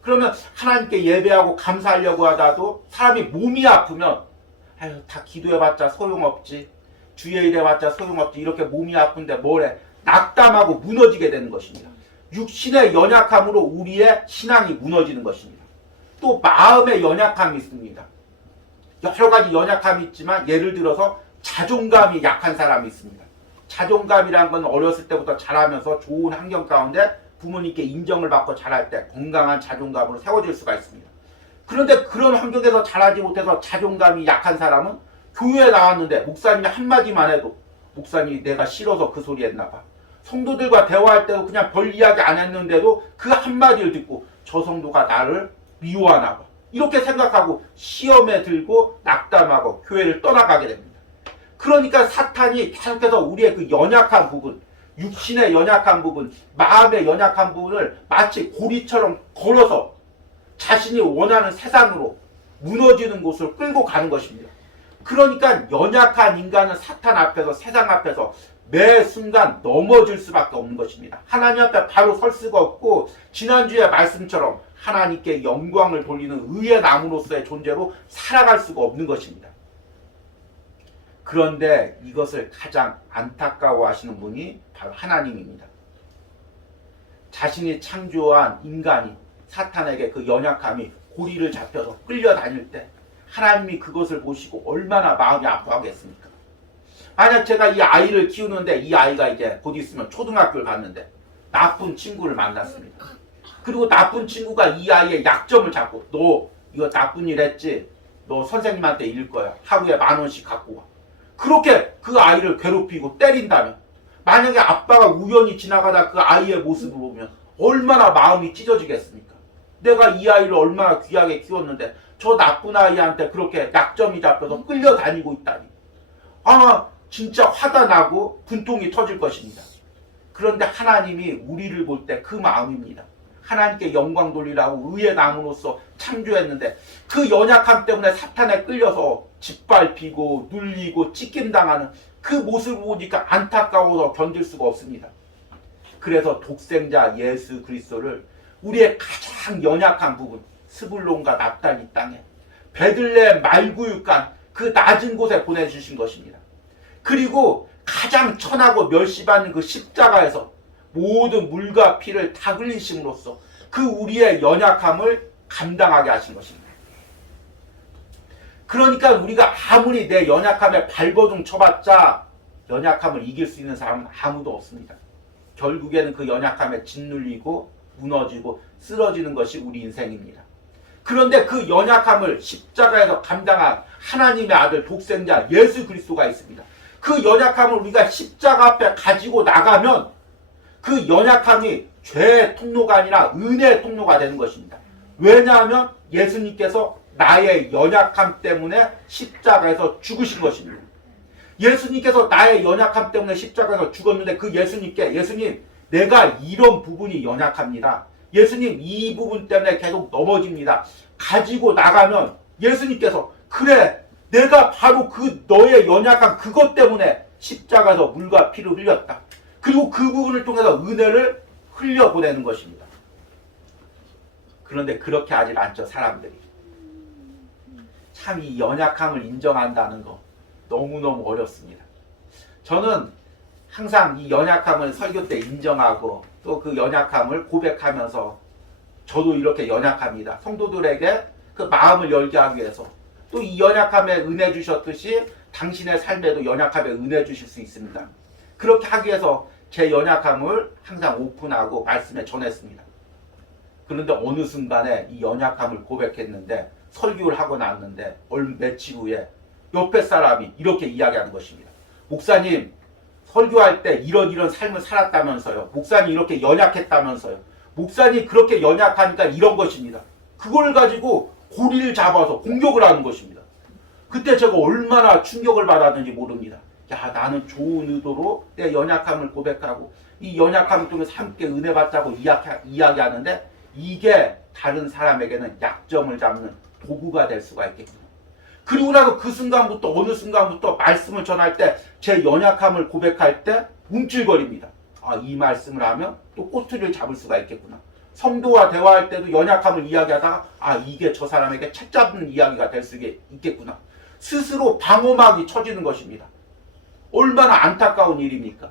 그러면 하나님께 예배하고 감사하려고 하다도 사람이 몸이 아프면 아유 다 기도해봤자 소용없지, 주의 일 해봤자 소용없지, 이렇게 몸이 아픈데 뭐래 낙담하고 무너지게 되는 것입니다. 육신의 연약함으로 우리의 신앙이 무너지는 것입니다. 또 마음의 연약함이 있습니다. 여러 가지 연약함이 있지만 예를 들어서 자존감이 약한 사람이 있습니다. 자존감이란 건 어렸을 때부터 자라면서 좋은 환경 가운데 부모님께 인정을 받고 자랄 때 건강한 자존감으로 세워질 수가 있습니다. 그런데 그런 환경에서 자라지 못해서 자존감이 약한 사람은 교회에 나왔는데 목사님이 한마디만 해도 목사님이 내가 싫어서 그 소리 했나 봐. 성도들과 대화할 때도 그냥 별 이야기 안 했는데도 그 한마디를 듣고 저 성도가 나를 미워하나 봐. 이렇게 생각하고 시험에 들고 낙담하고 교회를 떠나가게 됩니다. 그러니까 사탄이 계속해서 우리의 그 연약한 부분, 육신의 연약한 부분, 마음의 연약한 부분을 마치 고리처럼 걸어서 자신이 원하는 세상으로 무너지는 곳을 끌고 가는 것입니다. 그러니까 연약한 인간은 사탄 앞에서 세상 앞에서 매 순간 넘어질 수밖에 없는 것입니다. 하나님 앞에 바로 설 수가 없고 지난주의 말씀처럼 하나님께 영광을 돌리는 의의 나무로서의 존재로 살아갈 수가 없는 것입니다. 그런데 이것을 가장 안타까워하시는 분이 바로 하나님입니다. 자신이 창조한 인간이 사탄에게 그 연약함이 고리를 잡혀서 끌려다닐 때 하나님이 그것을 보시고 얼마나 마음이 아파하겠습니까? 만약 제가 이 아이를 키우는데 이 아이가 이제 곧 있으면 초등학교를 갔는데 나쁜 친구를 만났습니다. 그리고 나쁜 친구가 이 아이의 약점을 잡고 너 이거 나쁜 일 했지? 너 선생님한테 일 거야. 하루에 10,000원씩 갖고 와. 그렇게 그 아이를 괴롭히고 때린다면 만약에 아빠가 우연히 지나가다 그 아이의 모습을 보면 얼마나 마음이 찢어지겠습니까? 내가 이 아이를 얼마나 귀하게 키웠는데 저 나쁜 아이한테 그렇게 약점이 잡혀서 끌려다니고 있다니. 진짜 화가 나고 분통이 터질 것입니다. 그런데 하나님이 우리를 볼 때 그 마음입니다. 하나님께 영광 돌리라고 의의 나무로서 창조했는데 그 연약함 때문에 사탄에 끌려서 짓밟히고 눌리고 찢김당하는 그 모습을 보니까 안타까워서 견딜 수가 없습니다. 그래서 독생자 예수 그리스도를 우리의 가장 연약한 부분 스불론과 납달리 땅에 베들레헴 말구육간 그 낮은 곳에 보내주신 것입니다. 그리고 가장 천하고 멸시받는 그 십자가에서 모든 물과 피를 다 흘리심으로써 그 우리의 연약함을 감당하게 하신 것입니다. 그러니까 우리가 아무리 내 연약함에 발버둥 쳐봤자 연약함을 이길 수 있는 사람은 아무도 없습니다. 결국에는 그 연약함에 짓눌리고 무너지고 쓰러지는 것이 우리 인생입니다. 그런데 그 연약함을 십자가에서 감당한 하나님의 아들 독생자 예수 그리스도가 있습니다. 그 연약함을 우리가 십자가 앞에 가지고 나가면 그 연약함이 죄의 통로가 아니라 은혜의 통로가 되는 것입니다. 왜냐하면 예수님께서 나의 연약함 때문에 십자가에서 죽으신 것입니다. 예수님께서 나의 연약함 때문에 십자가에서 죽었는데 그 예수님 내가 이런 부분이 연약합니다. 예수님 이 부분 때문에 계속 넘어집니다. 가지고 나가면 예수님께서 그래 내가 바로 그 너의 연약한 그것 때문에 십자가에서 물과 피를 흘렸다. 그리고 그 부분을 통해서 은혜를 흘려보내는 것입니다. 그런데 그렇게 하질 않죠, 사람들이. 참 이 연약함을 인정한다는 거 너무너무 어렵습니다. 저는 항상 이 연약함을 설교 때 인정하고 또 그 연약함을 고백하면서 저도 이렇게 연약합니다. 성도들에게 그 마음을 열게 하기 위해서 또 이 연약함에 은혜 주셨듯이 당신의 삶에도 연약함에 은혜 주실 수 있습니다. 그렇게 하기 위해서 제 연약함을 항상 오픈하고 말씀에 전했습니다. 그런데 어느 순간에 이 연약함을 고백했는데 설교를 하고 났는데 며칠 후에 옆에 사람이 이렇게 이야기하는 것입니다. 목사님, 설교할 때 이런 삶을 살았다면서요. 목사님 이렇게 연약했다면서요. 목사님 그렇게 연약하니까 이런 것입니다. 그걸 가지고 고리를 잡아서 공격을 하는 것입니다. 그때 제가 얼마나 충격을 받았는지 모릅니다. 야, 나는 좋은 의도로 내 연약함을 고백하고 이 연약함을 통해서 함께 은혜 받자고 이야기하는데 이게 다른 사람에게는 약점을 잡는 도구가 될 수가 있겠구나. 그리고 나서 그 순간부터 어느 순간부터 말씀을 전할 때 제 연약함을 고백할 때 움찔거립니다. 아, 이 말씀을 하면 또 꼬투리를 잡을 수가 있겠구나. 성도와 대화할 때도 연약함을 이야기하다가 아, 이게 저 사람에게 책 잡는 이야기가 될 수 있겠구나. 스스로 방어막이 쳐지는 것입니다. 얼마나 안타까운 일입니까?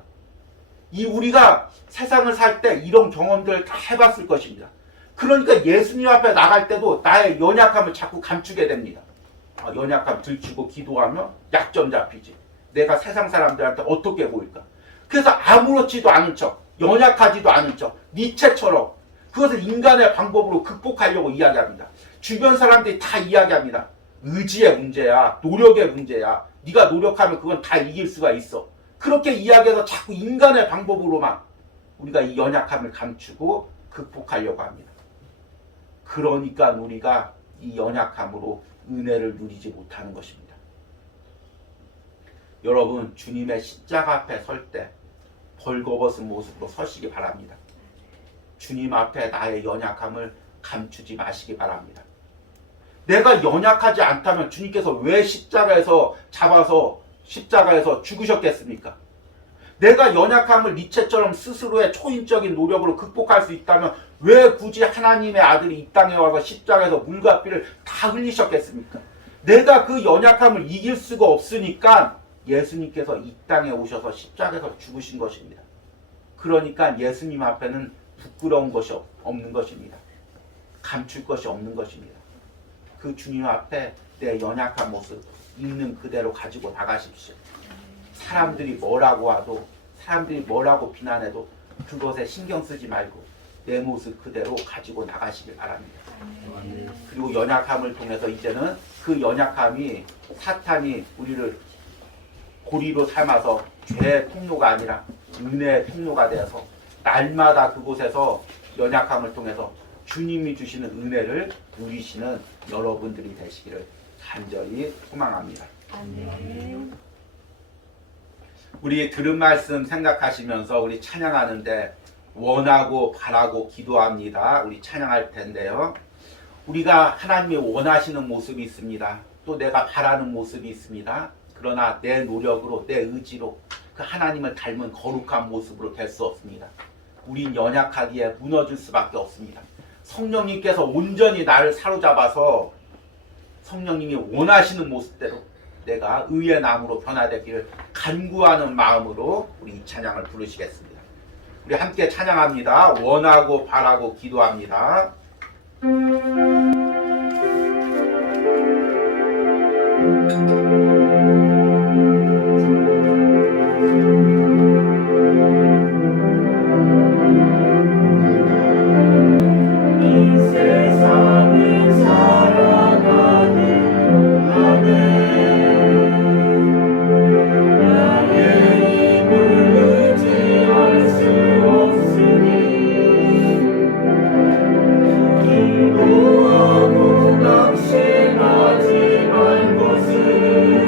우리가 세상을 살 때 이런 경험들을 다 해봤을 것입니다. 그러니까 예수님 앞에 나갈 때도 나의 연약함을 자꾸 감추게 됩니다. 연약함 들추고 기도하면 약점 잡히지. 내가 세상 사람들한테 어떻게 보일까? 그래서 아무렇지도 않은 척, 연약하지도 않은 척, 니체처럼 그것을 인간의 방법으로 극복하려고 이야기합니다. 주변 사람들이 다 이야기합니다. 의지의 문제야, 노력의 문제야. 네가 노력하면 그건 다 이길 수가 있어. 그렇게 이야기해서 자꾸 인간의 방법으로만 우리가 이 연약함을 감추고 극복하려고 합니다. 그러니까 우리가 이 연약함으로 은혜를 누리지 못하는 것입니다. 여러분, 주님의 십자가 앞에 설 때 벌거벗은 모습으로 서시기 바랍니다. 주님 앞에 나의 연약함을 감추지 마시기 바랍니다. 내가 연약하지 않다면 주님께서 왜 십자가에서 잡아서 십자가에서 죽으셨겠습니까? 내가 연약함을 니체처럼 스스로의 초인적인 노력으로 극복할 수 있다면 왜 굳이 하나님의 아들이 이 땅에 와서 십자가에서 물과 피를 다 흘리셨겠습니까? 내가 그 연약함을 이길 수가 없으니까 예수님께서 이 땅에 오셔서 십자가에서 죽으신 것입니다. 그러니까 예수님 앞에는 부끄러운 것이 없는 것입니다. 감출 것이 없는 것입니다. 그 주님 앞에 내 연약한 모습 있는 그대로 가지고 나가십시오. 사람들이 뭐라고 하도, 사람들이 뭐라고 비난해도 그것에 신경 쓰지 말고 내 모습 그대로 가지고 나가시길 바랍니다. 그리고 연약함을 통해서 이제는 그 연약함이 사탄이 우리를 고리로 삼아서 죄의 통로가 아니라 은혜의 통로가 되어서 날마다 그곳에서 연약함을 통해서 주님이 주시는 은혜를 누리시는 여러분들이 되시기를 간절히 소망합니다. 아멘. 우리 들은 말씀 생각하시면서 우리 찬양하는데 원하고 바라고 기도합니다. 우리 찬양할 텐데요. 우리가 하나님이 원하시는 모습이 있습니다. 또 내가 바라는 모습이 있습니다. 그러나 내 노력으로, 내 의지로 그 하나님을 닮은 거룩한 모습으로 될 수 없습니다. 우린 연약하기에 무너질 수밖에 없습니다. 성령님께서 온전히 나를 사로잡아서 성령님이 원하시는 모습대로 내가 의의 나무로 변화되기를 간구하는 마음으로 우리 이 찬양을 부르시겠습니다. 우리 함께 찬양합니다. 원하고 바라고 기도합니다. 낙심하지 말 것을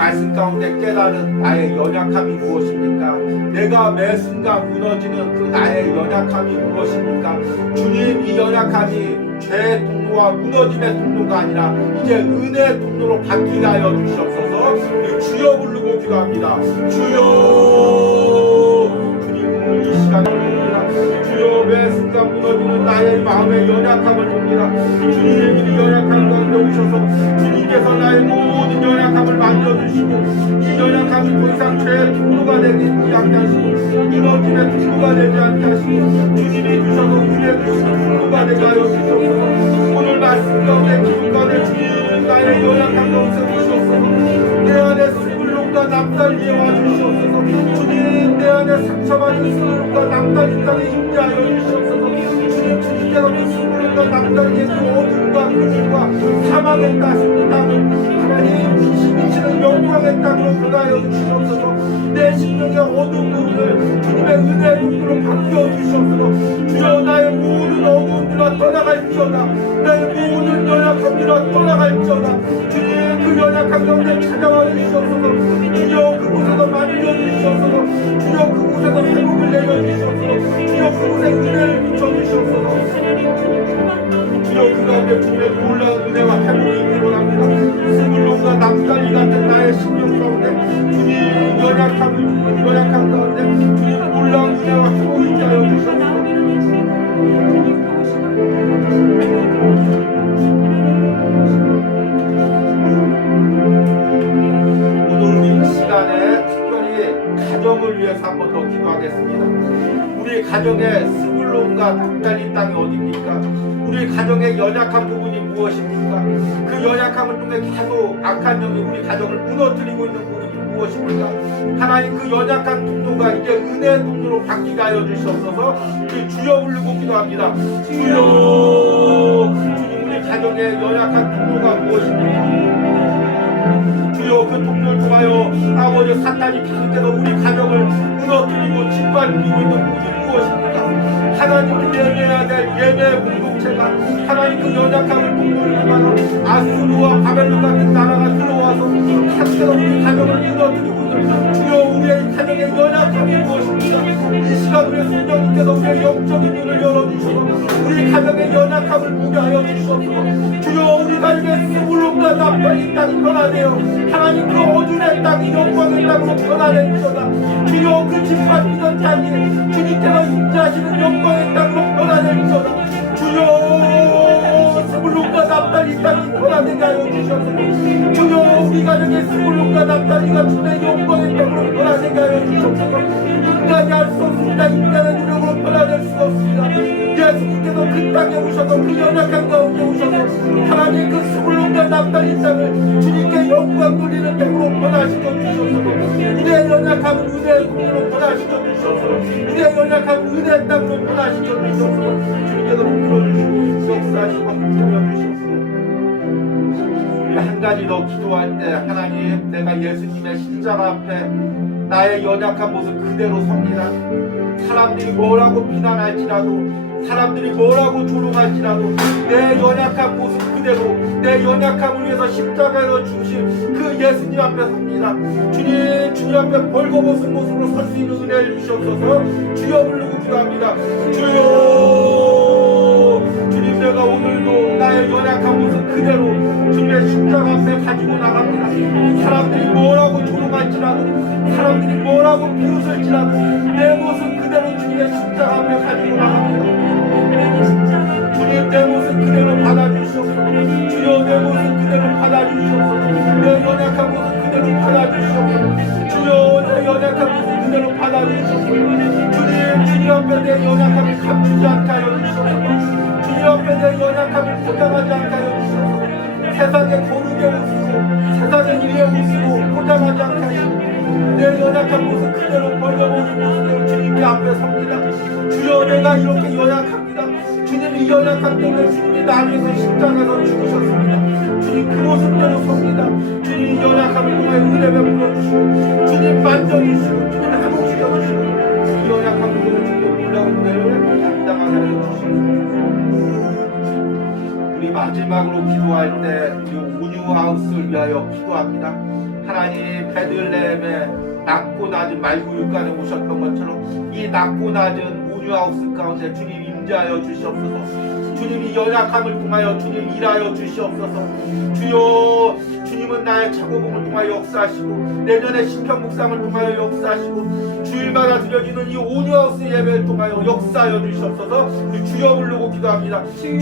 말씀 가운데 깨달은 나의 연약함이 무엇입니까? 내가 매 순간 무너지는 그 나의 연약함이 무엇입니까? 주님, 이 연약함이 죄의 통로와 무너짐의 통로가 아니라 이제 은혜의 통로로 바뀌게 하여 주시옵소서. 주여 부르고 기도합니다. 주여, 주님 이 시간을 주여, 매 순간 무너지는 나의 마음의 연약함을 봅니다. 주님이 연약한 가운데 오셔서 주님께서 나의 모든 연약함을 만져주시고 이 연약함이 더 이상 죄의 통로가 되지 않게 하시고 무너짐의 통로가 되지 않게 하시고 주님이 주셔서 은혜 주시는 통로가 되게 하여 주시옵소서. 오늘 말씀 가운데 기도 가운데 주님 나의 연약함 가운데 주시옵소서. 내 안에 스불론과 남달리에 와주시옵소서. 주님 내 안에 상처받은 스불론과 남달리 땅에 임재하여 주시옵소서. 주님, 주님께서 그 스불론과 남달리의 그 어둠과 그늘과 사망의 땅을 하나님 주시는 영광의 땅으로 변하여 주시옵소서. 내 심령의 어두운 부분을 주님의 은혜의 눈으로 바뀌어 주시옵소서. 주여, 나의 모든 어두움들아 떠나갈지어다. 나의 모든 연약함들아 떠나갈지어다. 주님, 그 연약한 가운데 찾아와 주시옵소서. 주여, 그곳에서 만져 주시옵소서. 주여, 그곳에서 회복을 내려 주시옵소서. 주여, 그곳에 은혜를 비춰 주시옵소서. 주여, 그 가운데 주님의 놀라운 은혜와 회복이 일어납니다. 스불론과 남달리 같은 나의 심령 가운데 주님 연약함 가운데 주님 놀라운 은혜와 회복이 있게 하여 주시옵소서. 오늘 이 시간에 특별히 가정을 위해서 한 번 더 기도하겠습니다. 우리 가정의 스불론과 남달리 땅이 어디입니까? 우리 가정의 연약한 부분이 무엇입니까? 그 연약함을 통해 계속 악한 영이 우리 가정을 무너뜨리고 있는 부분이 무엇입니까? 하나님, 그 연약한 통로가 이제 은혜의 통로로 바뀌게 하여 주시옵소서. 주여 부르고 기도합니다. 주여, 주님, 우리 가정의 연약한 통로가 무엇입니까? 주여, 그 통로를 통하여 아버지 사탄이 계속해서 우리 가정을 무너뜨리고 짓밟히고 있는 부분이 무엇입니까? 하나님을 예배해야 될 예배의 공동체가 하나님 그 연약함을 통로를 통하여 아수르와 바벨론 같은 나라가 들어와서 계속해서 우리 가정을 무너뜨리고 있는 주여, 우리의 가정의 연약함이 무엇입니까? 이 시간 우리의 성령님께서 우리의 영적인 눈을 열어주셔서 우리 가정의 연약함을 보게 하여 주시옵소서. 주여, 우리 가정의 스불론과 남달리 땅이 변화되어 하나님 그 어둠의 땅이 영광의 땅으로 변화될지어다. 주여, 그 짓밟히던 땅이 주님께서 임재하시는 영광의 땅으로 변화될지어다. 주여, 스불론과 남달리 땅이 변화되게 하여 주시옵소서. 주여, 우리 가정의 스불론과 남달리가 주의 영광의 땅으로 변화되게 하여 주시옵소서. 인간이 할 수 없습니다. 인간의 노력으로 변화될 수가 없습니다. 예수님께서 그 땅에 오셔서 그 연약한 가운데 오셔서 하나님 그 스불론과 남달리 땅을 주님께 영광 돌리는 땅으로 변화시켜 주시옵소서. 우리의 연약함은 은혜의 통로로 변화시켜 주시옵소서. 우리의 연약함은 은혜의 땅으로 변화시켜 주시옵소서. 주님께서 풀어주시고 역사하시고 함께 주시옵소서. 우리 한 가지 더 기도할 때 하나님, 내가 예수님의 십자가 앞에 나의 연약한 모습 그대로 섭니다. 사람들이 뭐라고 비난할지라도, 사람들이 뭐라고 조롱할지라도 내 연약한 모습 그대로, 내 연약함을 위해서 십자가에서 주신 그 예수님 앞에 섭니다. 주님 앞에 벌거벗은 모습으로 설 수 있는 은혜를 주시옵소서. 주여 부르고 기도합니다. 주여, 주님, 내가 오늘도 나의 연약한 모습 그대로 주님의 십자가 앞에 가지고 나갑니다. 사람들이 뭐라고 조롱할지라도, 사람들이 뭐라고 비웃을지라도 내 모습 그대로 주님의 십자가 앞에 가지고 나갑니다. 주님, 내 모습 그대로 받아주시옵소서. 주여, 내 모습 그대로 받아주시옵소서. 내 연약한 모습 그대로 받아주시옵소서. 주여, 내 연약한 모습 그대로 받아주시옵소서. 주님 앞에 내 연약함을 감추지 않게 하여 주시옵소서. 주님 앞에 내 연약함을 포장하지 않게 하여 주시옵소서. 세상의 거룩의 옷으로, 세상의 일의 옷으로 포장하지 않게 하시옵소서. 내 연약한 모습 그대로 벌거벗은 모습으로 주님께 앞에 섭니다. 주여, 내가 이렇게 연약합니다. 주님, 이 연약한 때문에 주님이 나를 위해서 십자가에서 죽으셨습니다. 주님, 그 모습대로 섭니다. 주님, 이 연약함을 통해 은혜 베풀어 주시고 주님 만져주시고 주님 회복시켜주시고 이 연약함을 통해 주님의 놀라운 은혜를 감당하게 하여 주시옵소서. 우리 마지막으로 기도할 때 이 온유하우스를 위하여 기도합니다. 하나님 베들레헴에 낮고 낮은 말구육간에 오셨던 것처럼 이 낮고 낮은 온유하우스 가운데 주님 임재하여 주시옵소서. 주님이 연약함을 통하여 주님 일하여 주시옵소서. 주여, 주님은 나의 차고봉을 통하여 역사하시고 내년의 신편 묵상을 통하여 역사하시고 주일마다 드려지는 이 온유하우스 예배를 통하여 역사하여 주시옵소서. 주여 부르고 기도합니다. 주여,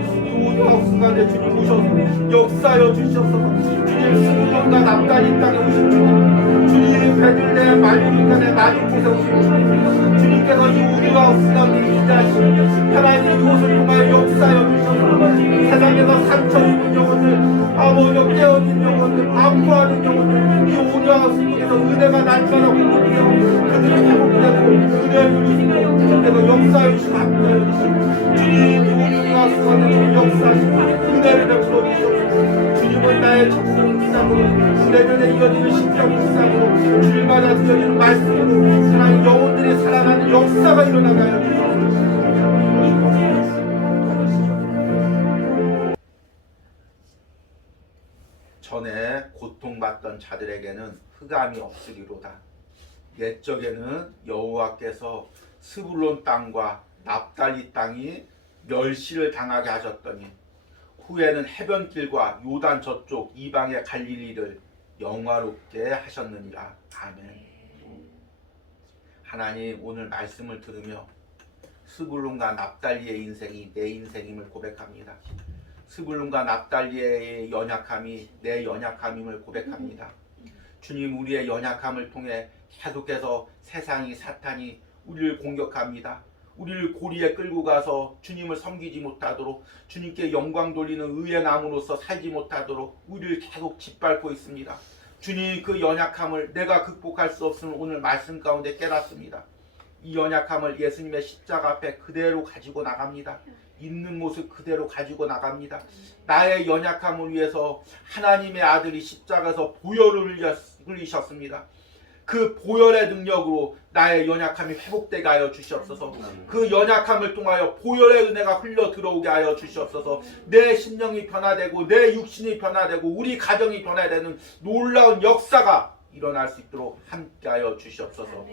이 온유하우스 가운데 주님 오셔서 역사하여 주시옵소서. 주님 스불론과 납달리 땅에 오신 주님, 주님 베들레헴 말구육간의 낮은 곳에 오신 주님, 주님께서 이 온유하우스 가운데 임재하시고 하나님 이곳을 통하여 역사하여 주셔서 세상에서 상처 입은 영혼들, 아버지여 깨어진 영혼들, 아파하는 영혼들, 이 온유하우스 속에서 은혜가 날마다 공급되고 그들이 회복되고 은혜를 누리시고 주님께서 역사하여 주시고 함께하여 주시고 주님 이 온유하우스 가운데 역사하시고 은혜를 베풀어 주시옵소서. 주님은 나의 적성 묵상으로 내년에 이어지는 신평 묵상으로 주일마다 드려지는 말씀으로 하나님 영혼들이 살아나는 역사가 일어나게 하여 주시옵소서. 전에 고통받던 자들에게는 흑암이 없으리로다. 옛적에는 여호와께서 스불론 땅과 납달리 땅이 멸시를 당하게 하셨더니 후에는 해변길과 요단 저쪽 이방의 갈릴리를 영화롭게 하셨느니라. 아멘. 하나님, 오늘 말씀을 들으며 스불론과 납달리의 인생이 내 인생임을 고백합니다. 스불론과 납달리의 연약함이 내 연약함임을 고백합니다. 주님, 우리의 연약함을 통해 계속해서 세상이, 사탄이 우리를 공격합니다. 우리를 고리에 끌고 가서 주님을 섬기지 못하도록, 주님께 영광 돌리는 의의 나무로서 살지 못하도록 우리를 계속 짓밟고 있습니다. 주님, 그 연약함을 내가 극복할 수 없음을 오늘 말씀 가운데 깨닫습니다. 이 연약함을 예수님의 십자가 앞에 그대로 가지고 나갑니다. 있는 모습 그대로 가지고 나갑니다. 나의 연약함을 위해서 하나님의 아들이 십자가에서 보혈을 흘리셨습니다. 그 보혈의 능력으로 나의 연약함이 회복되게 하여 주시옵소서. 그 연약함을 통하여 보혈의 은혜가 흘러 들어오게 하여 주시옵소서. 내 심령이 변화되고 내 육신이 변화되고 우리 가정이 변화되는 놀라운 역사가 일어날 수 있도록 함께하여 주시옵소서.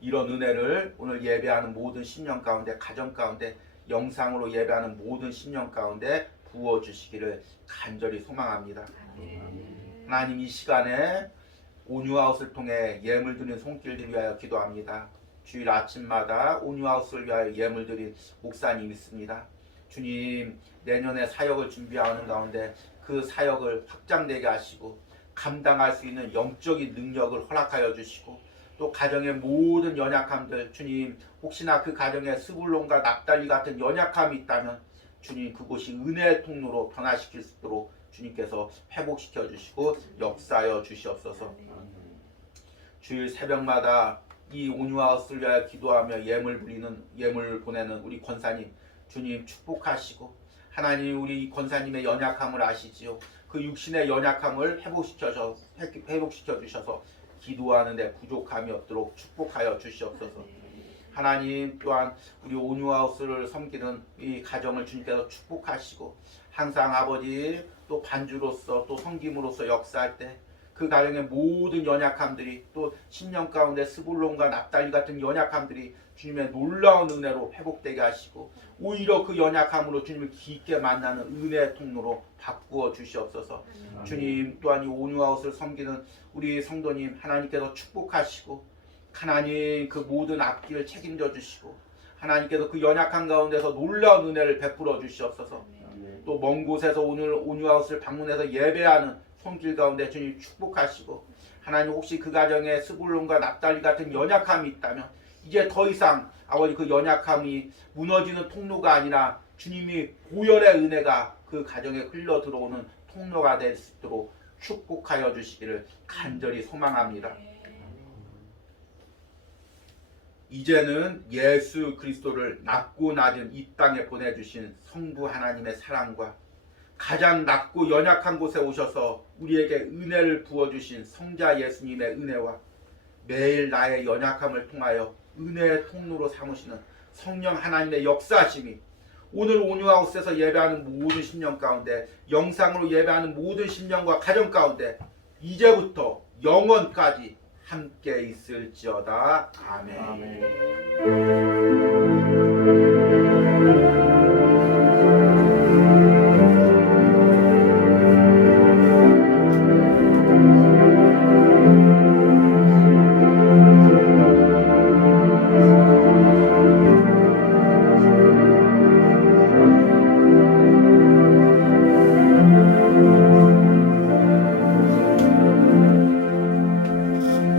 이런 은혜를 오늘 예배하는 모든 심령 가운데, 가정 가운데, 영상으로 예배하는 모든 심령 가운데 부어주시기를 간절히 소망합니다. 하나님, 이 시간에 온유하우스를 통해 예물 드리는 손길들 위하여 기도합니다. 주일 아침마다 온유하우스를 위하여 예물 드린 목사님 있습니다. 주님, 내년에 사역을 준비하는 가운데 그 사역을 확장되게 하시고 감당할 수 있는 영적인 능력을 허락하여 주시고 또 가정의 모든 연약함들, 주님, 혹시나 그 가정에 스불론과 납달리 같은 연약함이 있다면 주님, 그곳이 은혜의 통로로 변화시킬 수 있도록 주님께서 회복시켜 주시고 역사하여 주시옵소서. 주일 새벽마다 이 온유하우스를 위하여 기도하며 예물 보내는 우리 권사님, 주님 축복하시고 하나님, 우리 권사님의 연약함을 아시지요. 그 육신의 연약함을 회복시켜 주셔서 기도하는 데 부족함이 없도록 축복하여 주시옵소서. 하나님, 또한 우리 온유하우스를 섬기는 이 가정을 주님께서 축복하시고 항상 아버지 또 반주로서 또 섬김으로써 역사할 때 그 가정의 모든 연약함들이 또 10년 가운데 스불론과 납달리 같은 연약함들이 주님의 놀라운 은혜로 회복되게 하시고 오히려 그 연약함으로 주님을 깊게 만나는 은혜의 통로로 바꾸어 주시옵소서. 주님, 또한 이 온유하우스를 섬기는 우리 성도님 하나님께서 축복하시고 하나님, 그 모든 앞길을 책임져 주시고 하나님께서 그 연약한 가운데서 놀라운 은혜를 베풀어 주시옵소서. 또 먼 곳에서 오늘 온유하우스를 방문해서 예배하는 손길 가운데 주님 축복하시고 하나님, 혹시 그 가정에 스불론과 납달리 같은 연약함이 있다면 이제 더 이상 아버지 그 연약함이 무너지는 통로가 아니라 주님이 보혈의 은혜가 그 가정에 흘러 들어오는 통로가 될 수 있도록 축복하여 주시기를 간절히 소망합니다. 이제는 예수 그리스도를 낮고 낮은 이 땅에 보내주신 성부 하나님의 사랑과 가장 낮고 연약한 곳에 오셔서 우리에게 은혜를 부어주신 성자 예수님의 은혜와 매일 나의 연약함을 통하여 은혜의 통로로 삼으시는 성령 하나님의 역사하심이 오늘 온유하우스에서 예배하는 모든 심령 가운데, 영상으로 예배하는 모든 심령과 가정 가운데 이제부터 영원까지 함께 있을지어다. 아멘. 아멘.